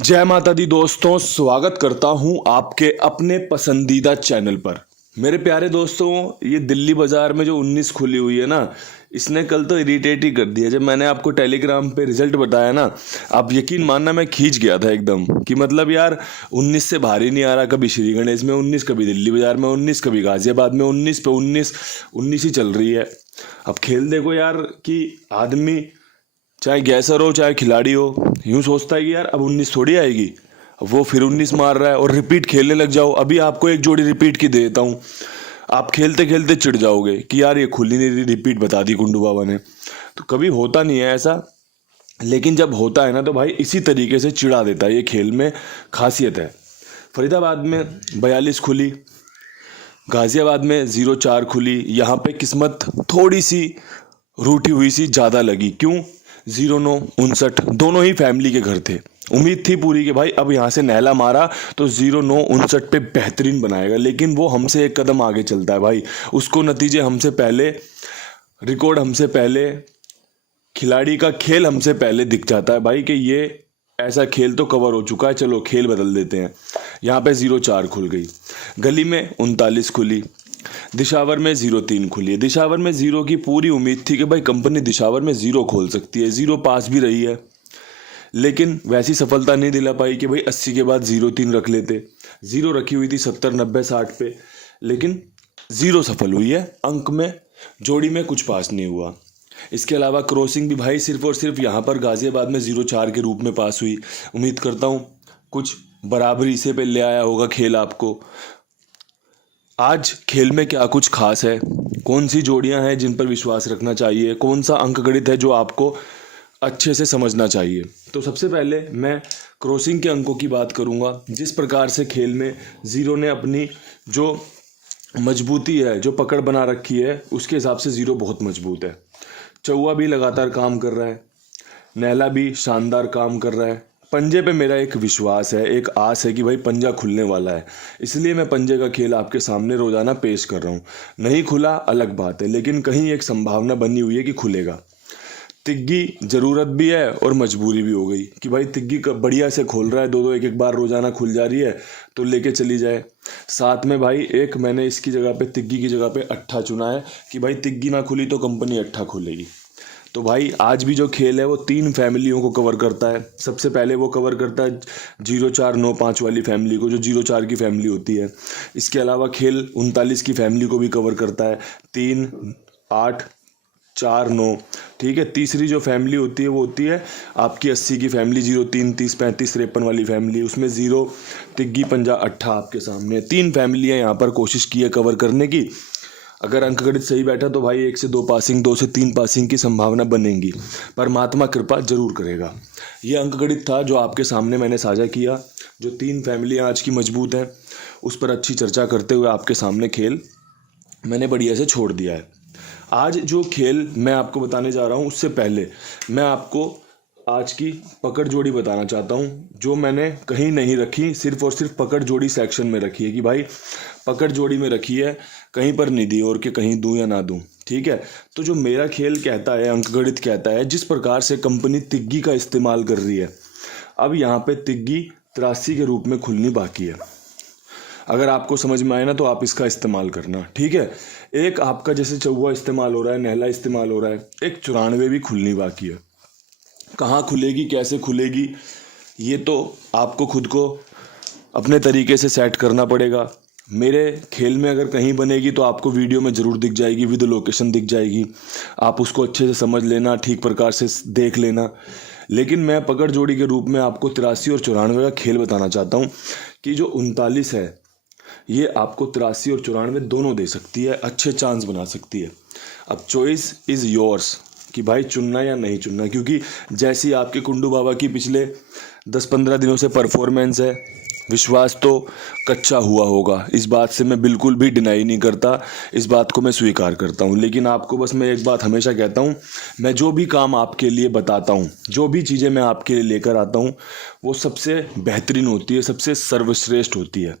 जय माता दी दोस्तों, स्वागत करता हूं आपके अपने पसंदीदा चैनल पर। मेरे प्यारे दोस्तों, ये दिल्ली बाज़ार में जो 19 खुली हुई है ना, इसने कल तो इरिटेट ही कर दिया। जब मैंने आपको टेलीग्राम पे रिजल्ट बताया ना, आप यकीन मानना मैं खींच गया था एकदम कि मतलब यार 19 से बाहर ही नहीं आ रहा। कभी श्री गणेश में 19, कभी दिल्ली बाज़ार में 19, कभी गाज़ियाबाद में 19 पे 19 19 ही चल रही है। अब खेल देखो यार कि आदमी चाहे गैसर हो चाहे खिलाड़ी हो, यूं सोचता है कि यार अब 19 थोड़ी आएगी। अब वो फिर 19 मार रहा है और रिपीट खेलने लग जाओ। अभी आपको एक जोड़ी रिपीट की दे देता हूँ, आप खेलते खेलते चिढ़ जाओगे कि यार ये खुली नहीं रही, रिपीट बता दी कुंडू बाबा ने। तो कभी होता नहीं है ऐसा, लेकिन जब होता है ना तो भाई इसी तरीके से चिढ़ा देता है। ये खेल में खासियत है। फरीदाबाद में 42 खुली, गाजियाबाद में 0-4 खुली। यहाँ पे किस्मत थोड़ी सी रूठी हुई सी ज़्यादा लगी। क्यों? 0-9-59 दोनों ही फैमिली के घर थे। उम्मीद थी पूरी कि भाई अब यहाँ से नहला मारा तो 0-9-59 पे बेहतरीन बनाएगा, लेकिन वो हमसे एक कदम आगे चलता है भाई। उसको नतीजे हमसे पहले, रिकॉर्ड हमसे पहले, खिलाड़ी का खेल हमसे पहले दिख जाता है भाई कि ये ऐसा खेल तो कवर हो चुका है, चलो खेल बदल देते हैं। यहाँ पे 0-4 खुल गई। गली में 39 खुली, दिशावर में 0-3 खुली है। दिशावर में 0 की पूरी उम्मीद थी कि भाई कंपनी दिशावर में 0 खोल सकती है। 0 पास भी रही है, लेकिन वैसी सफलता नहीं दिला पाई कि भाई 80 के बाद 0-3 रख लेते। 0 रखी हुई थी 70, 90, 60 पे, लेकिन 0 सफल हुई है। अंक में, जोड़ी में कुछ पास नहीं हुआ। इसके अलावा क्रॉसिंग भी भाई सिर्फ और सिर्फ यहाँ पर गाजियाबाद में 0-4 के रूप में पास हुई। उम्मीद करता हूँ कुछ बराबरी से पे ले आया होगा खेल आपको। आज खेल में क्या कुछ खास है, कौन सी जोड़ियां हैं जिन पर विश्वास रखना चाहिए, कौन सा अंक गणित है जो आपको अच्छे से समझना चाहिए। तो सबसे पहले मैं क्रॉसिंग के अंकों की बात करूंगा। जिस प्रकार से खेल में 0 ने अपनी जो मजबूती है, जो पकड़ बना रखी है, उसके हिसाब से 0 बहुत मजबूत है। चौवा भी लगातार काम कर रहा है, नैला भी शानदार काम कर रहा है। पंजे पे मेरा एक विश्वास है, एक आस है कि भाई पंजा खुलने वाला है, इसलिए मैं पंजे का खेल आपके सामने रोजाना पेश कर रहा हूँ। नहीं खुला अलग बात है, लेकिन कहीं एक संभावना बनी हुई है कि खुलेगा। तिग्गी जरूरत भी है और मजबूरी भी हो गई कि भाई तिग्गी बढ़िया से खोल रहा है, 2-2 1-1 बार रोजाना खुल जा रही है, तो लेके चली जाए। साथ में भाई एक मैंने इसकी जगह पे, तिग्गी की जगह पे अट्ठा चुना है कि भाई तिग्गी ना खुली तो कंपनी अट्ठा खुलेगी। तो भाई आज भी जो खेल है वो 3 फैमिलियों को कवर करता है। सबसे पहले वो कवर करता है 0-4-9-5 वाली फैमिली को, जो 0-4 की फैमिली होती है। इसके अलावा खेल 39 की फैमिली को भी कवर करता है, 3-8-4-9। ठीक है, तीसरी जो फैमिली होती है वो होती है आपकी 80 की फैमिली, 0-3-30-35-53 वाली फैमिली। उसमें 0 तिग्गी पंजा अट्ठा आपके सामने 3 फैमिलियाँ यहाँ पर कोशिश की है कवर करने की। अगर अंकगणित सही बैठा तो भाई 1 से 2 पासिंग, 2 से 3 पासिंग की संभावना बनेगी। परमात्मा कृपा जरूर करेगा। ये अंकगणित था जो आपके सामने मैंने साझा किया। जो 3 फैमिलियाँ आज की मजबूत हैं, उस पर अच्छी चर्चा करते हुए आपके सामने खेल मैंने बढ़िया से छोड़ दिया है। आज जो खेल मैं आपको बताने जा रहा हूँ, उससे पहले मैं आपको आज की पकड़ जोड़ी बताना चाहता हूँ, जो मैंने कहीं नहीं रखी, सिर्फ और सिर्फ पकड़ जोड़ी सेक्शन में रखी है कि भाई पकड़ जोड़ी में रखी है, कहीं पर नहीं दी और कि कहीं दूं या ना दूं। ठीक है, तो जो मेरा खेल कहता है, अंकगणित कहता है, जिस प्रकार से कंपनी तिग्गी का इस्तेमाल कर रही है, अब यहाँ पे तिग्गी 83 के रूप में खुलनी बाकी है। अगर आपको समझ में आए ना तो आप इसका इस्तेमाल करना। ठीक है, एक आपका जैसे चौवा इस्तेमाल हो रहा है, नहला इस्तेमाल हो रहा है, एक 94 भी खुलनी बाकी है। कहाँ खुलेगी, कैसे खुलेगी, ये तो आपको खुद को अपने तरीके से सेट करना पड़ेगा। मेरे खेल में अगर कहीं बनेगी तो आपको वीडियो में ज़रूर दिख जाएगी, विद लोकेशन दिख जाएगी। आप उसको अच्छे से समझ लेना, ठीक प्रकार से देख लेना। लेकिन मैं पकड़ जोड़ी के रूप में आपको 83 और 94 का खेल बताना चाहता हूँ कि जो 39 है, ये आपको 83 और 94 दोनों दे सकती है, अच्छे चांस बना सकती है। अब चॉइस इज़ योर्स कि भाई चुनना या नहीं चुनना, क्योंकि जैसी आपके कुंडू बाबा की पिछले 10-15 दिनों से परफॉर्मेंस है, विश्वास तो कच्चा हुआ होगा। इस बात से मैं बिल्कुल भी डिनाई नहीं करता, इस बात को मैं स्वीकार करता हूँ। लेकिन आपको बस मैं एक बात हमेशा कहता हूँ, मैं जो भी काम आपके लिए बताता हूँ, जो भी चीज़ें मैं आपके लिए लेकर आता हूँ, वो सबसे बेहतरीन होती है, सबसे सर्वश्रेष्ठ होती है।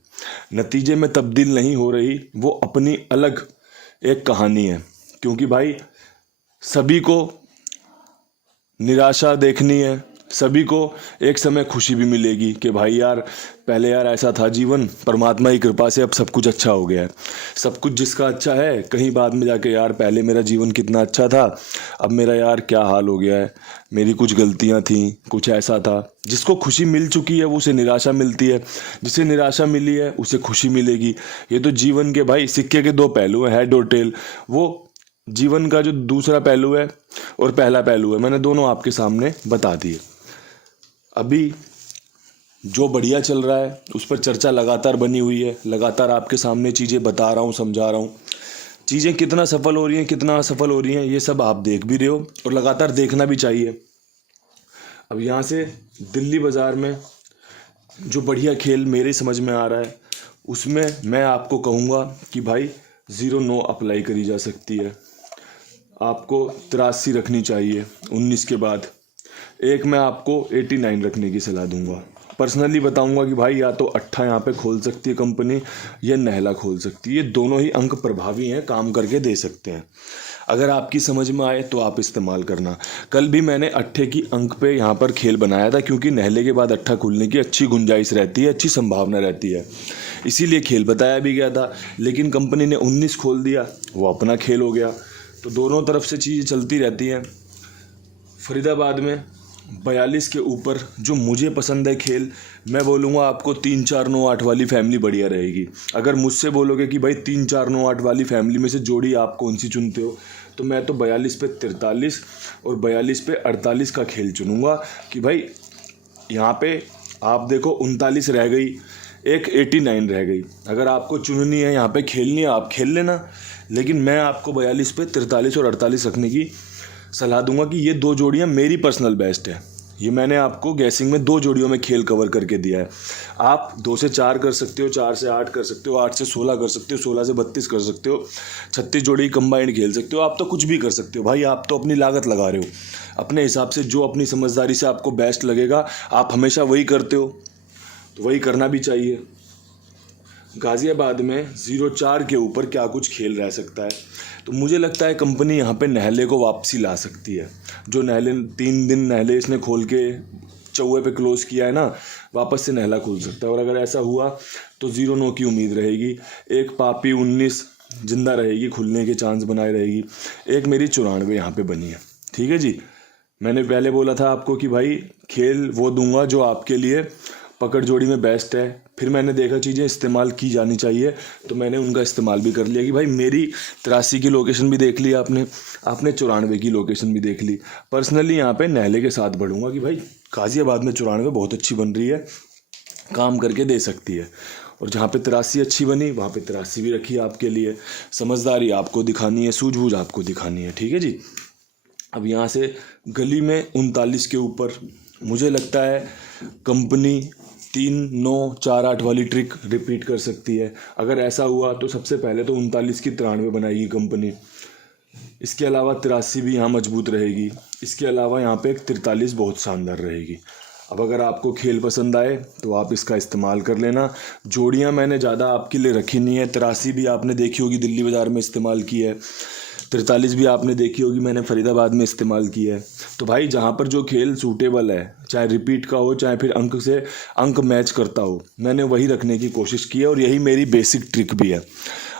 नतीजे में तब्दील नहीं हो रही, वो अपनी अलग एक कहानी है। क्योंकि भाई सभी को निराशा देखनी है, सभी को एक समय खुशी भी मिलेगी कि भाई यार पहले यार ऐसा था जीवन, परमात्मा की कृपा से अब सब कुछ अच्छा हो गया है। सब कुछ जिसका अच्छा है, कहीं बाद में जाके यार पहले मेरा जीवन कितना अच्छा था, अब मेरा यार क्या हाल हो गया है, मेरी कुछ गलतियां थी, कुछ ऐसा था। जिसको खुशी मिल चुकी है वो उसे निराशा मिलती है, जिसे निराशा मिली है उसे खुशी मिलेगी। ये तो जीवन के भाई सिक्के के दो पहलू हैं, हेड और टेल। वो जीवन का जो दूसरा पहलू है और पहला पहलू है, मैंने दोनों आपके सामने बता दिए। अभी जो बढ़िया चल रहा है उस पर चर्चा लगातार बनी हुई है, लगातार आपके सामने चीज़ें बता रहा हूँ, समझा रहा हूँ। चीज़ें कितना सफल हो रही हैं, कितना असफल हो रही हैं, ये सब आप देख भी रहे हो और लगातार देखना भी चाहिए। अब यहाँ से दिल्ली बाज़ार में जो बढ़िया खेल मेरे समझ में आ रहा है, उसमें मैं आपको कहूँगा कि भाई 0-9 अप्लाई करी जा सकती है। आपको 83 रखनी चाहिए 19 के बाद। एक मैं आपको 89 रखने की सलाह दूंगा। पर्सनली बताऊंगा कि भाई या तो 8 यहाँ पे खोल सकती है कंपनी, या नहला खोल सकती है। ये दोनों ही अंक प्रभावी हैं, काम करके दे सकते हैं। अगर आपकी समझ में आए तो आप इस्तेमाल करना। कल भी मैंने 8 की अंक पे यहाँ पर खेल बनाया था, क्योंकि नहले के बाद 8 खुलने की अच्छी गुंजाइश रहती है, अच्छी संभावना रहती है, इसीलिए खेल बताया भी गया था। लेकिन कंपनी ने 19 खोल दिया, वो अपना खेल हो गया। तो दोनों तरफ से चीज़ें चलती रहती हैं। फरीदाबाद में 42 के ऊपर जो मुझे पसंद है खेल, मैं बोलूँगा आपको 3-4-9-8 वाली फैमिली बढ़िया रहेगी। अगर मुझसे बोलोगे कि भाई 3-4-9-8 वाली फैमिली में से जोड़ी आप कौन सी चुनते हो, तो मैं तो 42 पे 43 और 42 पे 48 का खेल चुनूँगा। कि भाई यहाँ पे आप देखो 39 रह गई, एक 89 रह गई। अगर आपको चुननी है, यहाँ पे खेलनी है, आप खेल लेना। लेकिन मैं आपको 42 पे 43 और 48 रखने की सलाह दूंगा कि ये दो जोड़ियां मेरी पर्सनल बेस्ट है। ये मैंने आपको गैसिंग में 2 जोड़ियों में खेल कवर करके दिया है। आप 2 से 4 कर सकते हो, 4 से 8 कर सकते हो, 8 से 16 कर सकते हो, 16 से 32 कर सकते हो, 36 जोड़ी कंबाइंड खेल सकते हो। आप तो कुछ भी कर सकते हो भाई, आप तो अपनी लागत लगा रहे हो अपने हिसाब से। जो अपनी समझदारी से आपको बेस्ट लगेगा, आप हमेशा वही करते हो, तो वही करना भी चाहिए। गाज़ियाबाद में 0-4 के ऊपर क्या कुछ खेल रह सकता है, तो मुझे लगता है कंपनी यहाँ पे नहले को वापसी ला सकती है। जो नहले 3 दिन नहले इसने खोल के चौवे पे क्लोज किया है ना, वापस से नहला खुल सकता है। और अगर ऐसा हुआ तो 0-9 की उम्मीद रहेगी। एक पापी 19 जिंदा रहेगी, खुलने के चांस बनाए रहेगी। एक मेरी 94 यहाँ पे बनी है। ठीक है जी, मैंने पहले बोला था आपको कि भाई खेल वो दूंगा जो आपके लिए पकड़ जोड़ी में बेस्ट है। फिर मैंने देखा चीज़ें इस्तेमाल की जानी चाहिए, तो मैंने उनका इस्तेमाल भी कर लिया। कि भाई मेरी 83 की लोकेशन भी देख ली आपने 94 की लोकेशन भी देख ली। पर्सनली यहाँ पे नहले के साथ बढ़ूंगा कि भाई गाज़ियाबाद में 94 बहुत अच्छी बन रही है, काम करके दे सकती है। और जहाँ पे 83 अच्छी बनी, वहाँ पे 83 भी रखी है आपके लिए। समझदारी आपको दिखानी है, सूझबूझ आपको दिखानी है। ठीक है जी। अब यहाँ से गली में 39 के ऊपर मुझे लगता है कंपनी 3-9-4-8 वाली ट्रिक रिपीट कर सकती है। अगर ऐसा हुआ तो सबसे पहले तो 39 की 93 बनाएगी कंपनी। इसके अलावा 83 भी यहाँ मजबूत रहेगी। इसके अलावा यहाँ पे एक 43 बहुत शानदार रहेगी। अब अगर आपको खेल पसंद आए तो आप इसका इस्तेमाल कर लेना। जोड़ियाँ मैंने ज़्यादा आपके लिए रखी नहीं है। 83 भी आपने देखी होगी दिल्ली बाज़ार में इस्तेमाल की है, 43 भी आपने देखी होगी मैंने फरीदाबाद में इस्तेमाल की है। तो भाई जहाँ पर जो खेल सूटेबल है, चाहे रिपीट का हो, चाहे फिर अंक से अंक मैच करता हो, मैंने वही रखने की कोशिश की है। और यही मेरी बेसिक ट्रिक भी है।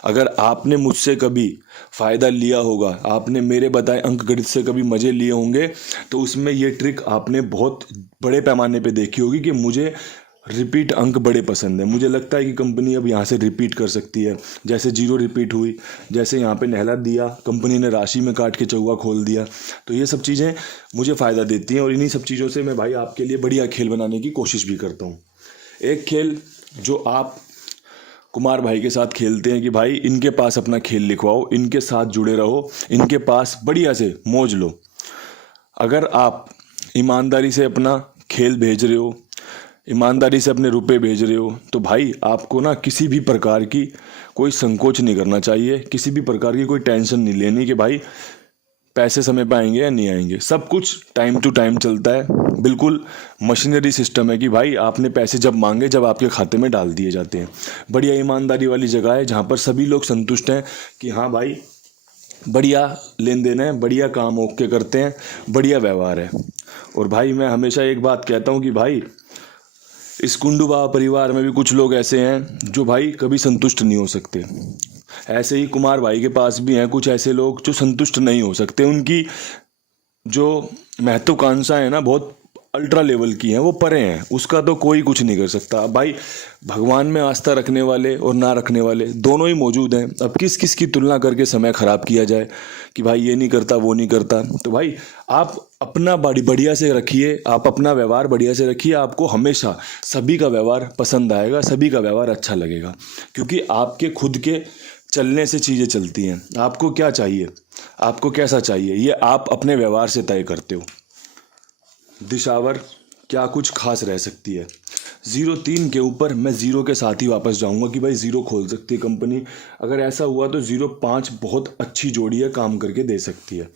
अगर आपने मुझसे कभी फ़ायदा लिया होगा, आपने मेरे बताए अंक गणित से कभी मज़े लिए होंगे, तो उसमें ये ट्रिक आपने बहुत बड़े पैमाने पे देखी होगी कि मुझे रिपीट अंक बड़े पसंद है। मुझे लगता है कि कंपनी अब यहाँ से रिपीट कर सकती है। जैसे 0 रिपीट हुई, जैसे यहाँ पे नहला दिया, कंपनी ने राशि में काट के चौवा खोल दिया। तो ये सब चीज़ें मुझे फ़ायदा देती हैं और इन्हीं सब चीज़ों से मैं भाई आपके लिए बढ़िया खेल बनाने की कोशिश भी करता हूँ। एक खेल जो आप कुमार भाई के साथ खेलते हैं कि भाई इनके पास अपना खेल लिखवाओ, इनके साथ जुड़े रहो, इनके पास बढ़िया से मौज लो। अगर आप ईमानदारी से अपना खेल भेज रहे हो, ईमानदारी से अपने रुपए भेज रहे हो, तो भाई आपको ना किसी भी प्रकार की कोई संकोच नहीं करना चाहिए, किसी भी प्रकार की कोई टेंशन नहीं लेनी कि भाई पैसे समय पे आएंगे या नहीं आएंगे। सब कुछ टाइम टू टाइम चलता है। बिल्कुल मशीनरी सिस्टम है कि भाई आपने पैसे जब मांगे, जब आपके खाते में डाल दिए जाते हैं। बढ़िया ईमानदारी वाली जगह है जहाँ पर सभी लोग संतुष्ट हैं कि हाँ भाई बढ़िया लेन देन है, बढ़िया काम ओके करते हैं, बढ़िया व्यवहार है। और भाई मैं हमेशा एक बात कहता हूँ कि भाई इस कुंडू बाबा परिवार में भी कुछ लोग ऐसे हैं जो भाई कभी संतुष्ट नहीं हो सकते। ऐसे ही कुमार भाई के पास भी हैं कुछ ऐसे लोग जो संतुष्ट नहीं हो सकते। उनकी जो महत्वाकांक्षा है ना बहुत अल्ट्रा लेवल की हैं, वो परे हैं, उसका तो कोई कुछ नहीं कर सकता। भाई भगवान में आस्था रखने वाले और ना रखने वाले दोनों ही मौजूद हैं। अब किस किस की तुलना करके समय खराब किया जाए कि भाई ये नहीं करता वो नहीं करता। तो भाई आप अपना बढ़िया से रखिए, आप अपना व्यवहार बढ़िया से रखिए, आपको हमेशा सभी का व्यवहार पसंद आएगा, सभी का व्यवहार अच्छा लगेगा, क्योंकि आपके खुद के चलने से चीज़ें चलती हैं। आपको क्या चाहिए, आपको कैसा चाहिए, ये आप अपने व्यवहार से तय करते हो। दिशावर क्या कुछ खास रह सकती है। 03 के ऊपर मैं 0 के साथ ही वापस जाऊंगा कि भाई 0 खोल सकती है कंपनी। अगर ऐसा हुआ तो 05 बहुत अच्छी जोड़ी है, काम करके दे सकती है।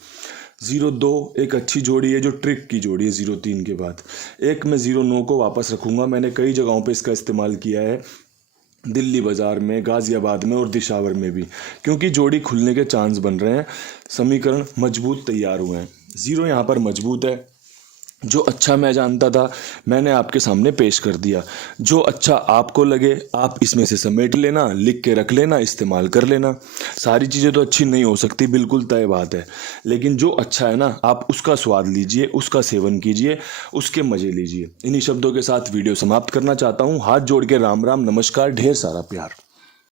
02 एक अच्छी जोड़ी है जो ट्रिक की जोड़ी है 03 के बाद। एक मैं 09 को वापस रखूंगा, मैंने कई जगहों पे इसका इस्तेमाल किया है, दिल्ली बाज़ार में, गाज़ियाबाद में और दिशावर में भी, क्योंकि जोड़ी खुलने के चांस बन रहे हैं, समीकरण मजबूत तैयार हुए हैं। 0 यहाँ पर मजबूत है। जो अच्छा मैं जानता था मैंने आपके सामने पेश कर दिया। जो अच्छा आपको लगे आप इसमें से समेट लेना, लिख के रख लेना, इस्तेमाल कर लेना। सारी चीज़ें तो अच्छी नहीं हो सकती, बिल्कुल तय बात है, लेकिन जो अच्छा है ना आप उसका स्वाद लीजिए, उसका सेवन कीजिए, उसके मज़े लीजिए। इन्हीं शब्दों के साथ वीडियो समाप्त करना चाहता हूँ। हाथ जोड़ के राम राम, नमस्कार, ढेर सारा प्यार।